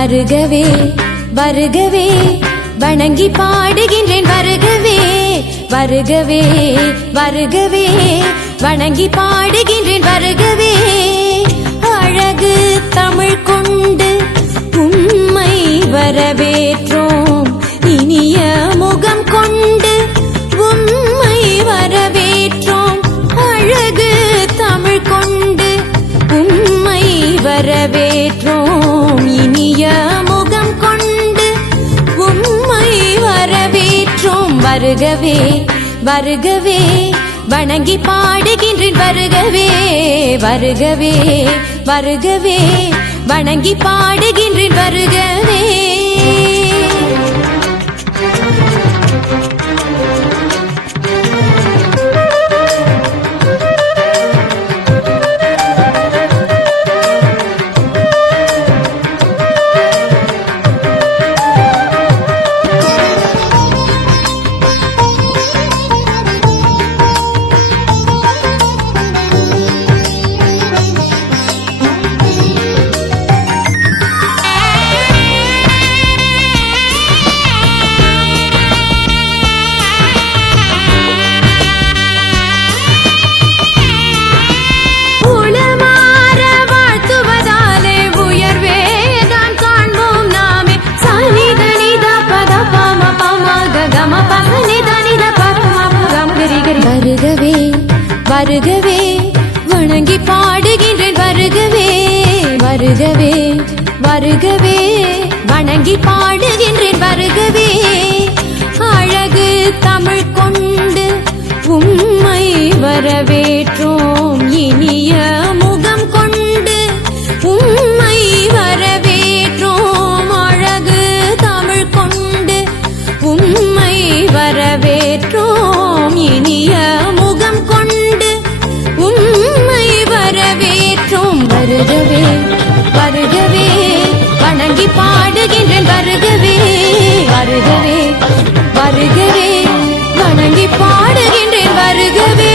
வருகவே வருகவே வணங்கி பாடுகின்றேன் வருகவே வருகவே வருகவே வணங்கி பாடுகின்றேன் வருகவே அழகு தமிழ் கொண்டு உம்மை வரவேற்றோம் இனிய முகம் கொண்டு உம்மை வரவேற்றோம் அழகு தமிழ் கொண்டு உம்மை வரவேற்றோம் இனிய முகம் கொண்டு உம்மை வரவேற்றோம் வருகவே வருகவே வணங்கி பாடுகின்றேன் வருகவே வருகவே வருகவே வணங்கி பாடுகின்றேன் வருகவே வருகவே வருகவே வணங்கி பாடுகின்றேன் வருகவே வருகவே வருகவே வணங்கி பாடுகின்றேன் வருகவே அழகு தமிழ் கொண்டு உம்மை வரவேற்றோம் இனிய முகம் கொண்டு உம்மை வரவேற்றோம் அழகு தமிழ் கொண்டு உம்மை வரவேற்றோம் இனிய முகம் கொண்டு உம்மை வரவேற்றோம் வருகவே வருகவே வணங்கி பாடுகின்றேன் வருகவே வருகவே வருகவே வணங்கி பாடுகின்றேன் வருகவே